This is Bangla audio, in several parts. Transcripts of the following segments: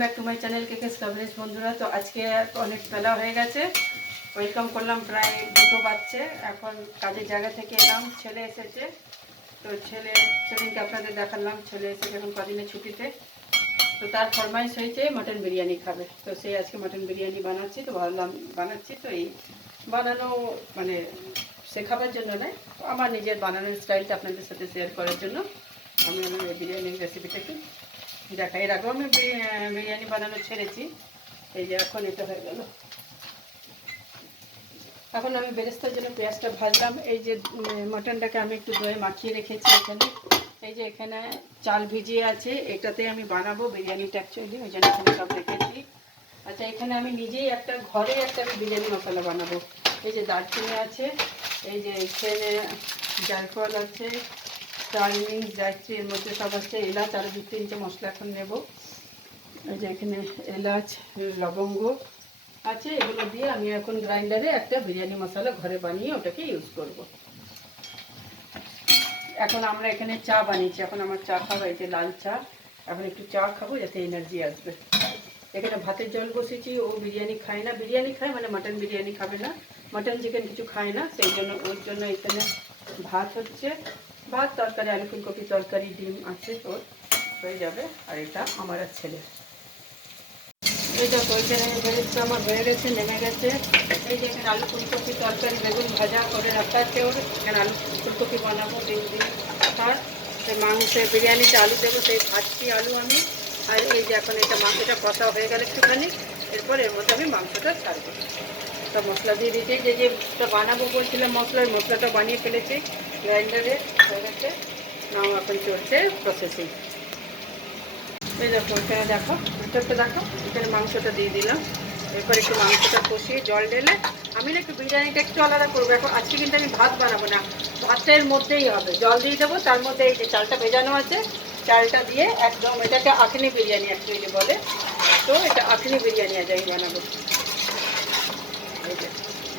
ব্যাক টু মাই চ্যানেল কেকেস কভারেজ বন্ধুরা। তো আজকে অনেক বেলা হয়ে গেছে, ওয়েলকাম করলাম, প্রায় 2টো বাজছে। এখন কাজের জায়গা থেকে এলাম, ছেলে এসেছে। তো সেদিনকে আপনাদের দেখালাম, ছেলে এসেছে এখন কদিনের ছুটিতে। তো তার ফরমাইশ হয়েছে মাটন বিরিয়ানি খাবে, তো সে আজকে মাটন বিরিয়ানি বানাচ্ছি। তো ভাবলাম বানাচ্ছি, তো এই বানানো মানে শেখাবার জন্য নয়, আমার নিজের বানানোর স্টাইলটা আপনাদের সাথে শেয়ার করার জন্য আমি আমার এই বিরিয়ানির রেসিপিটা একটু দেখাই। এর আগেও আমি বিরিয়ানি বানানো ছেড়েছি। এই যে এখন এটা হয়ে গেল। এখন আমি বেরেস্তার জন্য পেঁয়াজটা ভাজলাম। এই যে মাটনটাকে আমি একটু ধুয়ে মাখিয়ে রেখেছি এখানে। এই যে এখানে চাল ভিজিয়ে আছে, এটাতে আমি বানাবো বিরিয়ানিটা অ্যাকচুয়ালি, ওই জন্য এখানে সব রেখেছি। আচ্ছা, এখানে আমি নিজেই ঘরে একটা বিরিয়ানি মশলা বানাবো। এই যে দারচিনি আছে, এই যে এখানে জায়ফল আছে, চালমিন যাচ্ছি, এর মধ্যে সব আছে, এলাচ, আরও 2-3টে মশলা এখন নেব। এই যে এখানে এলাচ, লবঙ্গ আছে, এগুলো দিয়ে আমি এখন গ্রাইন্ডারে একটা বিরিয়ানি মশলা ঘরে বানিয়ে ওটাকে ইউজ করব। এখন আমরা এখানে চা বানিয়েছি, এখন আমার চা খাবো, এই যে লাল চা। এখন একটু চা খাবো যাতে এনার্জি আসবে। এখানে ভাতের জল বসেছি, ও বিরিয়ানি খায় না, বিরিয়ানি খায় মানে মাটন বিরিয়ানি খাবে না, মাটন চিকেন কিছু খায় না, সেই জন্য ওর জন্য এখানে ভাত হচ্ছে, ভাত, তরকারি, আলু ফুলকপি তরকারি, ডিম আছে, ওর হয়ে যাবে। আর এটা আমার আর ছেলে। এই দেখো এখানে বেরেস্তা আমার হয়ে গেছে, নেমে গেছে। এই যে এখানে আলু ফুলকপি তরকারি, বেগুন ভাজা করে রাখা আছে ওর। এখানে আলু ফুলকপি বানাবো ডিম দিয়ে। আর সেই মাংসের বিরিয়ানিতে আলু দেবো, সেই ভাজছি আলু আমি। আর এই যে এখন এটা কষা হয়ে গেলে একটুখানি, এরপর এর মধ্যে আমি মাংসটা ছাড়বো। তা মশলা দিয়ে দিয়েছি, যেটা বানাবো বলছিলাম মশলাটা বানিয়ে ফেলেছি গ্রাইন্ডারে, হয়ে গেছে। নাও এখন চলছে প্রসেসিং। এই দেখো এখানে দেখো, এখানে মাংসটা দিয়ে দিলাম। এরপর একটু মাংসটা কষিয়ে জল ঢেলে আমি না একটু বিরিয়ানিটা একটু আলাদা করবো। এখন আজকে কিন্তু আমি ভাত বানাবো না, ভাতটা এর মধ্যেই হবে। জল দিয়ে দেবো, তার মধ্যে এই যে চালটা ভেজানো আছে, চালটা দিয়ে একদম, এটাকে আখনি বিরিয়ানি অ্যাকচুয়ালি বলে। তো এটা আখনি বিরিয়ানি আজ আমি বানাবো। এই যে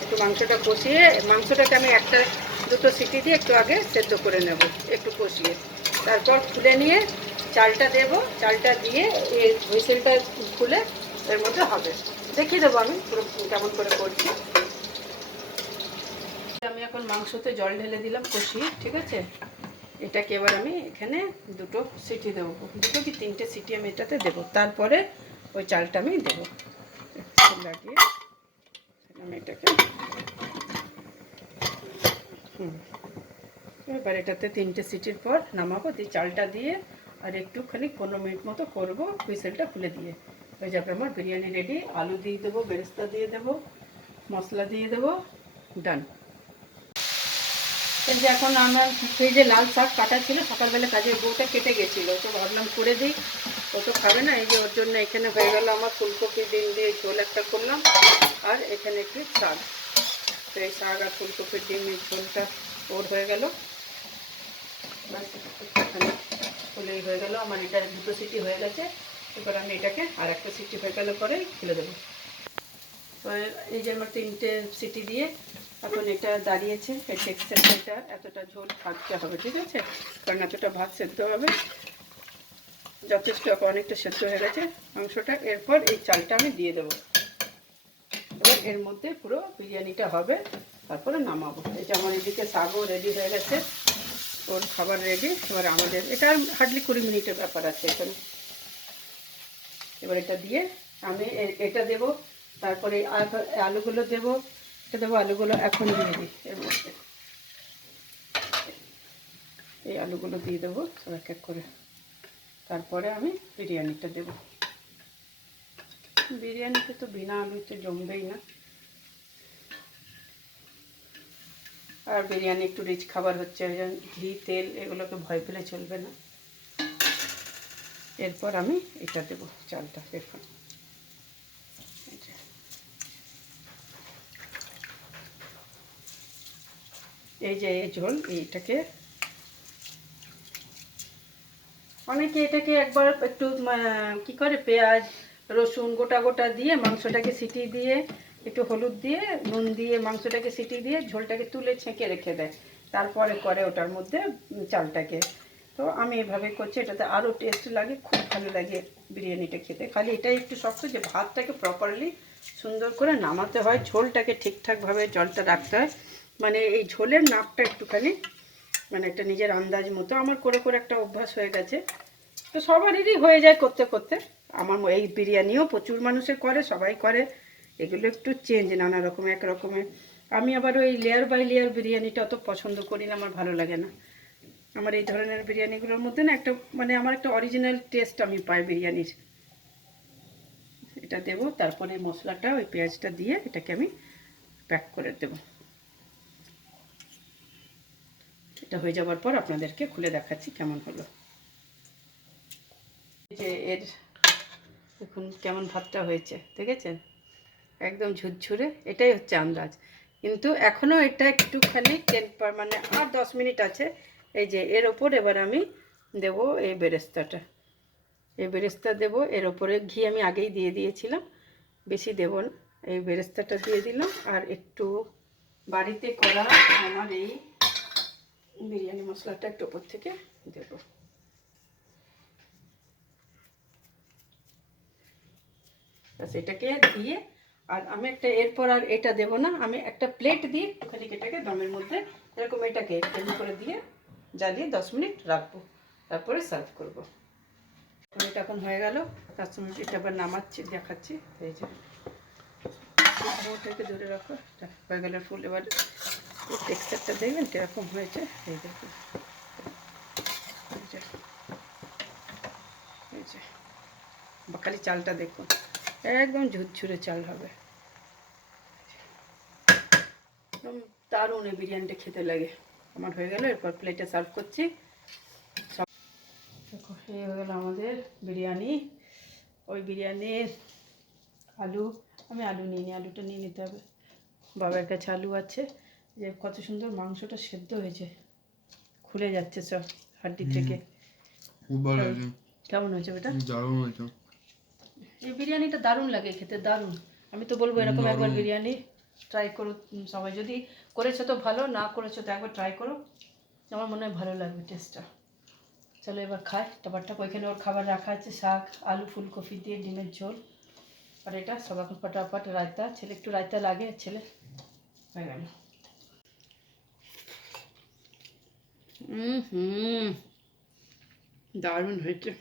একটু মাংসটা কষিয়ে, মাংসটাকে আমি 1-2টো সিটি দিয়ে একটু আগে সেদ্ধ করে নেব, একটু কষিয়ে। তারপর খুলে নিয়ে চালটা দেব, চালটা দিয়ে এই হুইসেলটা খুলে এর মধ্যে হবে। দেখিয়ে দেবো আমি পুরো কেমন করে করছি। আমি এখন মাংসতে জল ঢেলে দিলাম কষিয়ে, ঠিক আছে। এটাকে এবার আমি এখানে 2টো সিটি দেবো, 2 কি 3টে সিটি আমি এটাতে দেবো। তারপরে ওই চালটা আমি দেবো লাগিয়ে। আমি এটাকে এবার এটাতে 3টে সিটির পর নামাবো, দিয়ে চালটা দিয়ে আর একটুখানি 15 মিনিট মতো করবো, হুইসেলটা খুলে দিয়ে হয়ে যাবে আমার বিরিয়ানি রেডি। আলু দিয়ে দেবো, বেরেস্তা দিয়ে দেবো, মশলা দিয়ে দেবো, ডান। এই যে এখন আমার সেই যে লাল শাক কাটা ছিল, সকালবেলা কাজের বউটা কেটে গেছিলো, তো ভাবলাম করে দিই, ও তো খাবে না। এই যে ওর জন্য এখানে হয়ে গেল আমার ফুলকপি ডিম দিয়ে ঝোল একটা করলাম, আর এখানে একটু শাক। তো এই শাক আর ফুলকপির ডিম এই ঝোলটা ওর হয়ে গেল। হলেই হয়ে গেল আমার। এটা 2টো সিটি হয়ে গেছে, এবার আমি এটাকে আর একটা সিটি হয়ে গেলে পরে খুলে দেবো। তো এই যে আমার 3টে সিটি দিয়ে এখন এটা দাঁড়িয়েছে। এই টেক্সচারটা এতটা ঝোল থাকতে হবে, ঠিক আছে, কারণ এতটা ভাত সেদ্ধ হবে, যথেষ্ট অনেকটা সেদ্ধ হয়ে গেছে মাংসটা। এরপর এই চালটা আমি দিয়ে দেবো, এবার এর মধ্যে পুরো বিরিয়ানিটা হবে, তারপরে নামাবো। এই যে আমার এদিকে শাকও রেডি হয়ে গেছে, ওর খাবার রেডি। এবার আমাদের এটা হার্ডলি 20 মিনিটের ব্যাপার আছে এখানে। এবার এটা দিয়ে আমি এটা দেবো, তারপরে আলুগুলো দেবো, এটা দেবো, আলুগুলো এখন দিয়ে দিই এর মধ্যে। এই আলুগুলো দিয়ে দেবো সব এক এক করে, তারপরে আমি বিরিয়ানিটা দেবো। বিরিয়ানিতে তো বিনা আলুতে জমবেই না, আর বিরিয়ানি একটু রিচ খাবার হচ্ছে, ঘি তেল এগুলোকে ভয় পেলে চলবে না। এরপর আমি এটা দেবো চালটা। দেখুন এই যে এই ঝোল, এইটাকে অনেকে এটাকে একবার একটু কি করে, পেঁয়াজ রসুন গোটা গোটা দিয়ে মাংসটাকে সিটি দিয়ে, একটু হলুদ দিয়ে নুন দিয়ে মাংসটাকে সিটি দিয়ে ঝোলটাকে তুলে ছেঁকে রেখে দেয়, তারপরে করে ওটার মধ্যে চালটাকে। তো আমি এভাবে করছি, এটাতে আরও টেস্ট লাগে, খুব ভালো লাগে বিরিয়ানিটা খেতে। খালি এটাই একটু শক্ত যে ভাতটাকে প্রপারলি সুন্দর করে নামাতে হয়, ঝোলটাকে ঠিকঠাকভাবে জলটা রাখতে হয়, মানে এই ঝোলের নাপটা একটুখানি মানে একটা নিজের আন্দাজ মতো আমার করে করে একটা অভ্যাস হয়ে গেছে। তো সবারই হয়ে যায় করতে করতে। আমার এই বিরিয়ানিও প্রচুর মানুষে করে, সবাই করে। এগুলো একটু চেঞ্জ, নানা রকমের এক রকমের। আমি আবার ওই লেয়ার বাই লেয়ার বিরিয়ানিটা অত পছন্দ করি না, আমার ভালো লাগে না। আমার এই ধরনের বিরিয়ানিগুলোর মধ্যে না একটা মানে আমার একটা অরিজিনাল টেস্ট আমি পাই বিরিয়ানির। এটা দেবো, তারপরে মশলাটা ওই পেঁয়াজটা দিয়ে এটাকে আমি প্যাক করে দেবো। এটা হয়ে যাওয়ার পর আপনাদেরকে খুলে দেখাচ্ছি কেমন হলো। যে এর দেখুন কেমন ভাতটা হয়েছে, দেখেছেন? একদম ঝুরঝুরে, এটাই হচ্ছে আন্দাজ। কিন্তু এখনও এটা একটুখানি মানে আর 10 মিনিট আছে। এই যে এর ওপর এবার আমি দেব এই বেরেস্তাটা, এই বেরেস্তা দেব। এর ওপরে ঘি আমি আগেই দিয়ে দিয়েছিলাম, বেশি দেব না। এই বেরেস্তাটা দিয়ে দিলাম, আর একটু বাড়িতে করা আমার এই বিরিয়ানি মশলাটা একটু ওপর থেকে দেবো। এটাকে দিয়ে আর আমি একটা এরপর আর এটা দেবো না, আমি একটা প্লেট দিয়ে একটুখানি এটাকে দমের মধ্যে এরকম এটাকে তেমনি করে দিয়ে জ্বালিয়ে 10 মিনিট রাখবো, তারপরে সার্ভ করবো। এটা এখন হয়ে গেল, 10 মিনিট। এটা আবার নামাচ্ছি, দেখাচ্ছি। এই যে ওটাকে ধরে রাখো, এটা হয়ে গেলে ফুল। এবার টেক্সচারটা দেখবেন কীরকম হয়েছে। এই দেখুন, এই যে খালি চালটা দেখুন, একদম ঝুরঝুরে চাল হবে, একদম দারুণ এই বিরিয়ানিটা খেতে লাগে। আমার হয়ে গেল, এরপর প্লেটে সার্ভ করছি। দেখো এই হয়ে গেল আমাদের বিরিয়ানি। ওই বিরিয়ানির আলু, আমি আলু নিয়ে নিই, আলুটা নিয়ে নিতে হবে। বাবার কাছে আলু আছে। যে কত সুন্দর মাংসটা সেদ্ধ হয়েছে, খুলে যাচ্ছে সব হাড্ডি থেকে। খুব ভালো হয়েছে। কেমন হয়েছে বেটা? দারুণ হয়েছে। এই বিরিয়ানিটা দারুণ লাগে খেতে, দারুণ। আমি তো বলবো এরকম একবার বিরিয়ানি ট্রাই করো সবাই। যদি করেছো তো ভালো, না করেছো তো একবার ট্রাই করো, আমার মনে হয় ভালো লাগবে টেস্টটা। চলো এবার খাই টাবারটা। ওইখানে ওর খাবার রাখা আছে, শাক, আলু, ফুলকপি দিয়ে ডিমের ঝোল, আর এটা সব এখন ফটাফট রায়তা। ছেলে একটু রায়তা লাগে, ছেলে হয়ে গেল। দারুণ হয়েছে,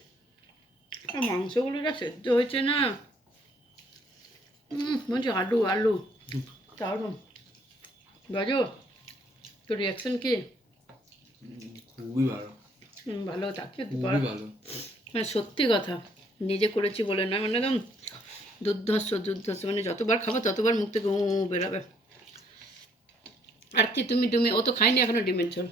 আর মাংসগুলো যা সেদ্ধ হয়েছে না, বলছি আলু আলু দারুণ। বাজো, তোর রিয়াকশন কি? খুবই ভালো। ভালো তাকে ভালো, মানে সত্যি কথা, নিজে করেছি বলে না, মানে একদম দুর্ধর্ষ দুর্ধর্ষ, মানে যতবার খাবো ততবার মুখ থেকে বেরোবে। আর কি তুমি তুমি ও তো খাইনি এখনো ডিমের ঝোল।